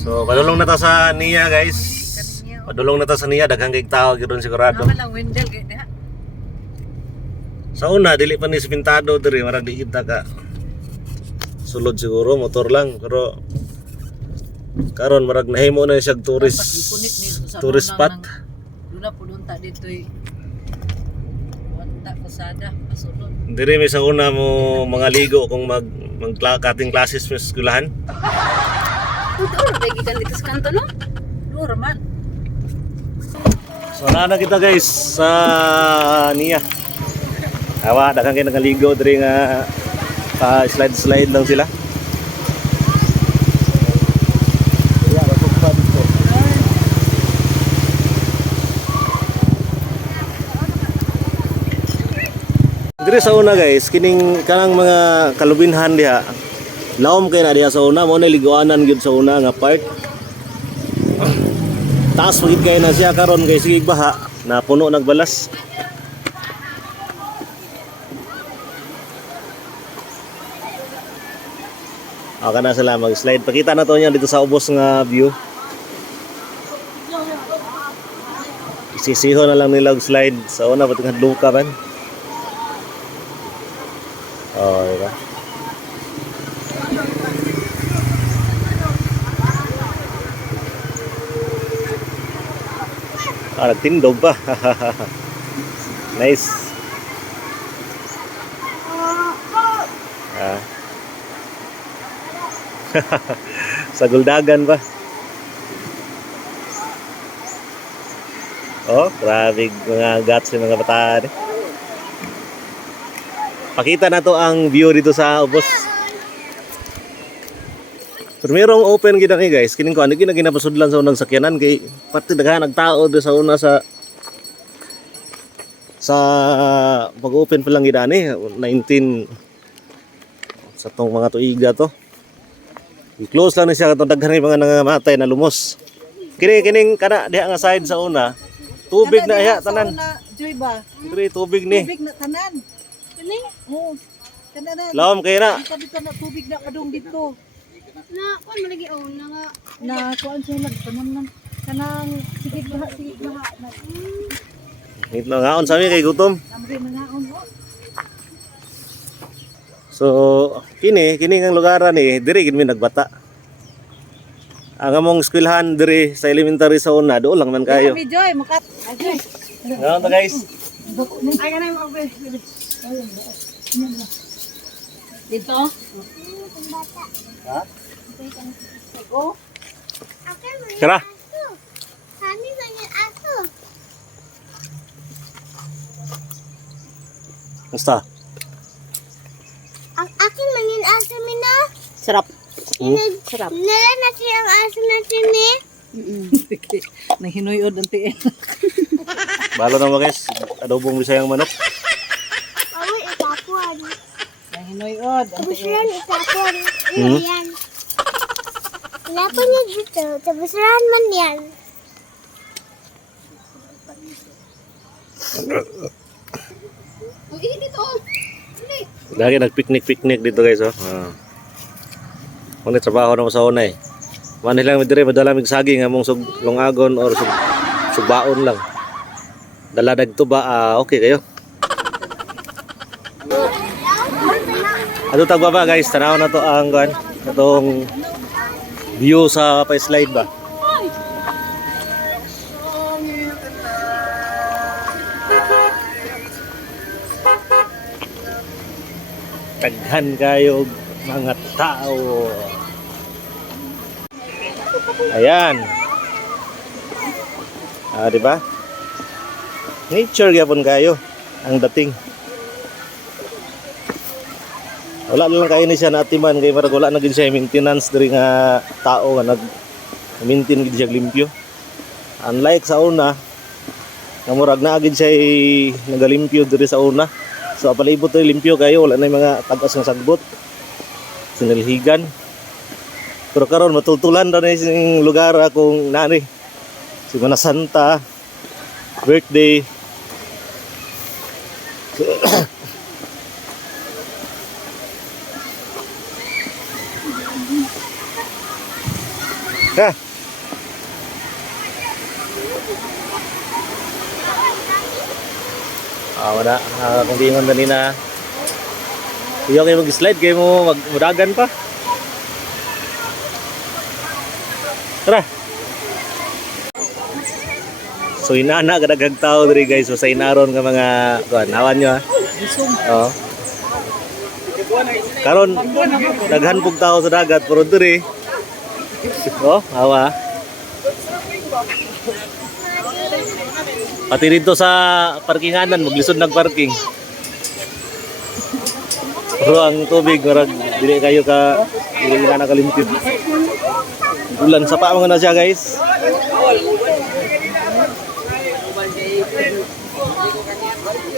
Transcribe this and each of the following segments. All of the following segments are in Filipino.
So padulong na ta sa niya guys. Padulong na ta sa niya daghang kay tao gyud sigurado. Lang windel kay diha. Sa una dili pa ni simentado diri marag di kita ka. Sulod siguro motor lang pero karon marag nahimo na siya tourist spot. Luna pununta dito wanta kusada pasulod. Diri may sa una mo mga ligo kung cutting classes sa eskwelahan. Duro lagi kan dito sa kanto no? Duro man. So na kita guys sa niya. Awa daghang kay nagaligo diri nga slide lang sila. Diri sa una guys, kining kanang mga kalubinhan diha. Lawom kay na diha sa una, mo na liguanan gyud sa una nga part. Taas pagid kay na siya karon kay sige baha na puno nagbalas. Okay na sila mag-slide. Pakita na to niya dito sa ubos nga view. Isisiho na lang nila slide sa una pati nga luka man. Oh, diba? Nagtindog pa. Nice. Sa guldagan pa. Oh, grabe mga guts yung mga bataan. Pakita na to ang view dito sa ubos. Primerong open gid ni guys. Kining ko ano ginapasudlan sa unang sakyanan kay pati daghan nagtao do sa una sa pag-open pa lang gid ani 19 sa tong mga tuiga to. I-close lang ni siya katong daghan mga nangamatay na lumos. Kining kana diha nga side sa una. Tubig na iya tanan. Joy ba? Diri tubig ni. Tubig na tanan. Kani? Oo. Tanan. Lawom kay na. Dito na tubig na kadung dito. Na kuan malagi na nga Na kuan siya nagtanan kanang sige baha na. Ngit na ngaon sa mi kay gutom. Namri na ngaon ho. So kini ang lugaran ni diri gid mi nagbata. Ang among eskwelahan diri sa elementary sa una do lang man kayo. Happy Joy mukat. Joy. Ngaon to guys. Ay kanay mo ako. Dito? Ha? Oh. Tara. kami banyak aso. Basta. Ang akin mangin aso mina. Sarap. Sarap. Nala natin ang aso natin ni. Nahinuyod ang tiin. Balo na mo guys. Adobong Bisayang manok. Awi itapuan. Nahinuyod ang Tapos tiin. yan itapuan. Yan. Kenapa niya dito? Tapos man yan. Oh, ini dito. Lagi nagpiknik dito guys oh. Kung trabaho na mo sa una eh. Manil lang dire madala mig saging among lungagon or sugbaon lang. Dala dagto ba okay kayo. Ato tagbaba guys, tanaw na to ang atong view sa pa-slide ba. Taghan kayo mga tao. Ayan. Di ba? Nature gyapon kayo ang dating. Wala lang kayo ni siya naatiman kay marag wala na gid siya maintenance diri nga tao nga nag-maintain gid siya limpyo. Unlike sa una, nga murag na gid siya nagalimpyo diri sa una. So palibot ay limpyo kayo, wala na yung mga tagas ng sagbot. Sinilhigan. Pero karon matultulan na yung lugar akong nani. Semana Santa, birthday. Ha? Wala. Kung di man dali na. Kuya kayo mag-slide, kayo mo magmudagan pa. Tara. So inana kadaghang tao diri guys, so sa inaron nga mga kuan, awan nyo ha. Oo. Karon daghan pug tao sa dagat pero diri. Oh, awa. Pati dito sa parkinganan maglisod nagparking. Pero ang tubig marag dili kayo ka dili na nakalimpid. Ulan sa pa mga na siya guys.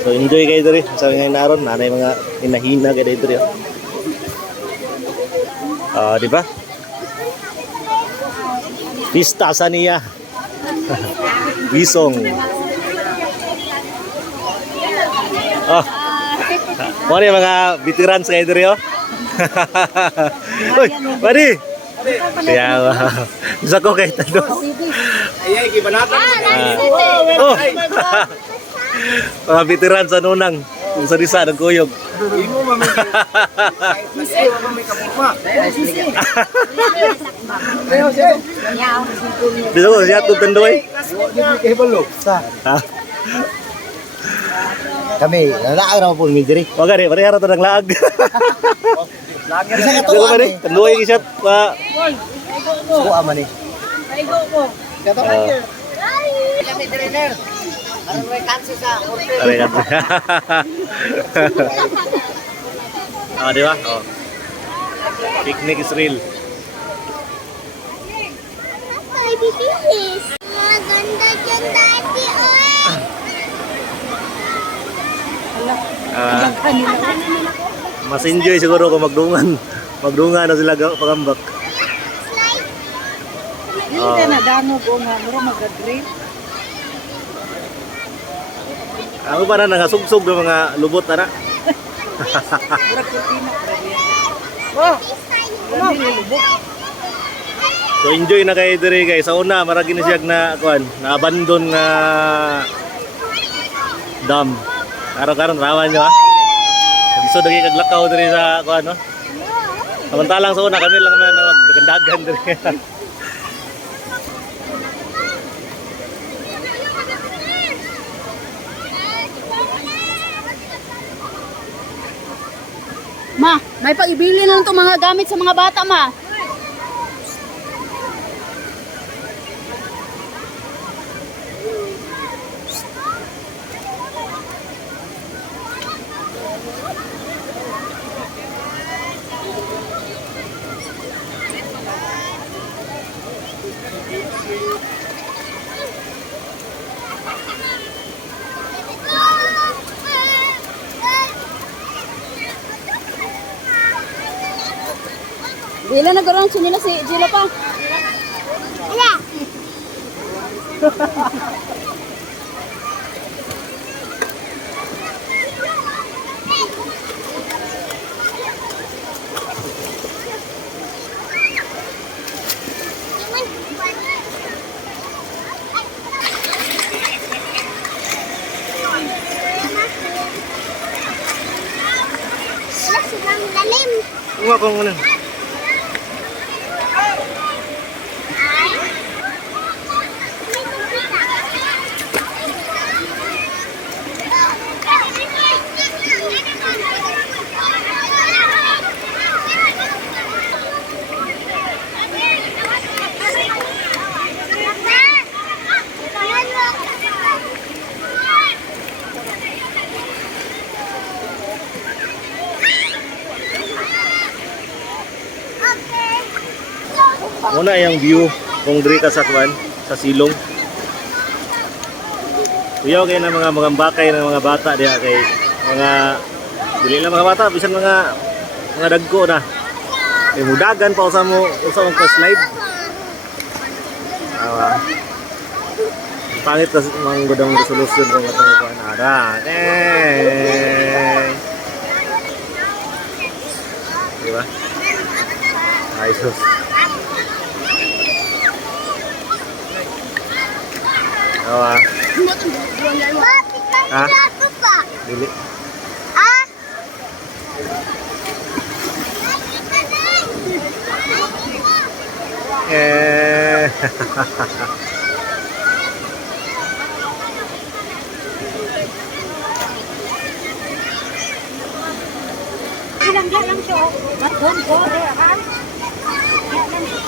So enjoy kayo diri sa mga inaron, nanay mga hinahina kayo diri. Di ba? Pista sa niya. Bisong. Mo ni mga veterans kayo diri oh. Uy, pari. Kaya bisa ko kay tado. Ayay, gibanatan. Oh. Mga veteran sa nunang. Kung sa risa ng kuyog. Imo mami. Imo mami kapugma. Bisa ko siya tutundoy. Kay balo. Sa. Kami, nalaag na po mi diri. Wag gani, parehara to ng laag. Isa ka to Dito pa rin, tanduay ki siya pa. Suwa man ni. Paigo ko. Kami trainer. Ano may kansi sa order? Aray ka. Di ba? Oh. Picnic is real. Ay, bibihis. Maganda dyan dati, oy. Mas enjoy siguro kung magdungan. Magdungan na sila pagambak. Hindi na dano ko nga, muro mag-grip. Ako pa na nangasug-sug ng mga lubot na. Mura kurtina. So enjoy na kayo diri guys. Sa una, maragi na siya na na-abandon nga dam. Karon-karon rawan nyo ha. Gusto dagi kaglakaw diri sa kuan no. Samantalang sa una kami lang naman nagdagan diri. Ma, may pag-ibili na itong mga gamit sa mga bata, ma. Bila nagkaroon siya nila si Jila pa. Wala. Wala, sobrang lalim. Uwa ko muna. Muna yung view kung diri ka sa kuan sa silong. Kuyaw kay na mga bakay ng mga bata diha kay mga dili lang mga bata bisan mga dagko na. Kay mudagan pa usa mo slide. Pangit kasi mga gudang resolution kung atong kuan ara. Diba? Ayos. Awa. Ha? Ako pa. Dili. Ah? Eh. Ilang lang siya. Maton ko, kan? Ilang siya.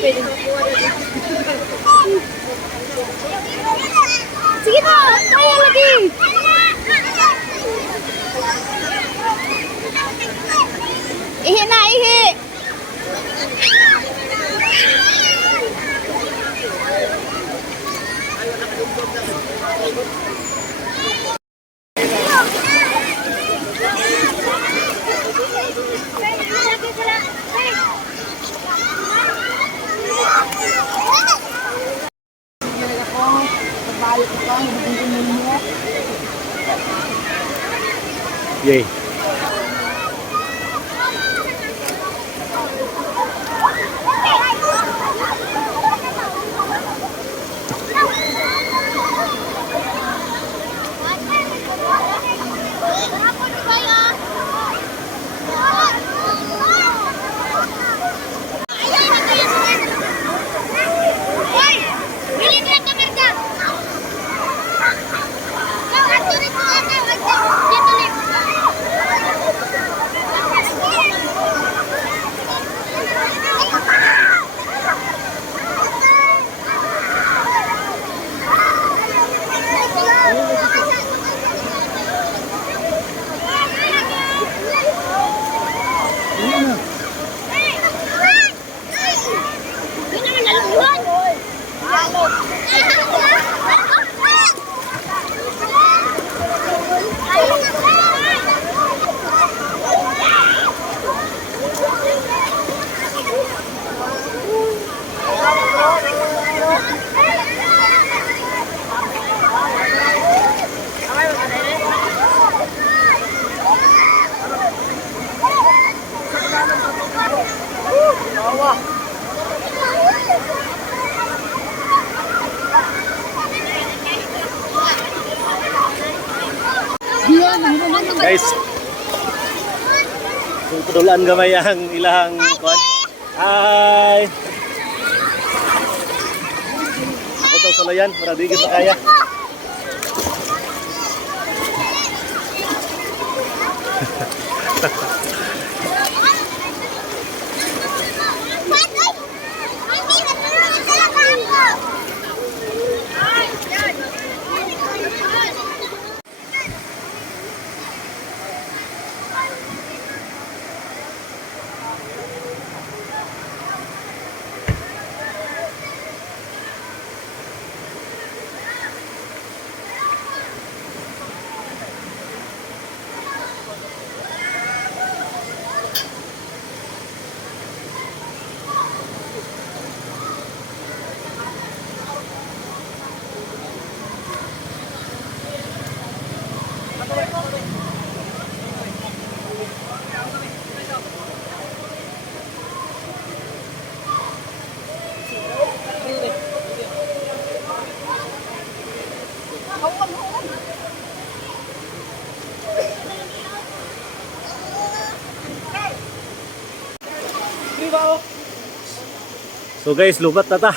Pwede. Sige na, kaya lagi. Ihi na, ihi. Yay. Guys, kung tudulan gamay ang ilang kwan. Hi. Ako to sulayan, para di kita kaya. So guys, lubat na ta.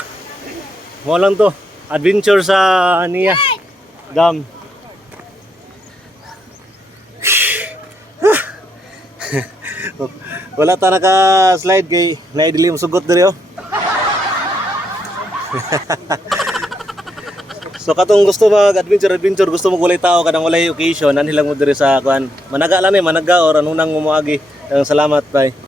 mo lang to. Adventure sa niya. Dam. Wala ta naka-slide kay naidili yung sugot diri oh. So katong gusto mag-adventure, gusto mo walay tao kadang walay occasion, anhilang mo diri sa kuan. Managa lang managa or anunang mo moagi. Salamat bye.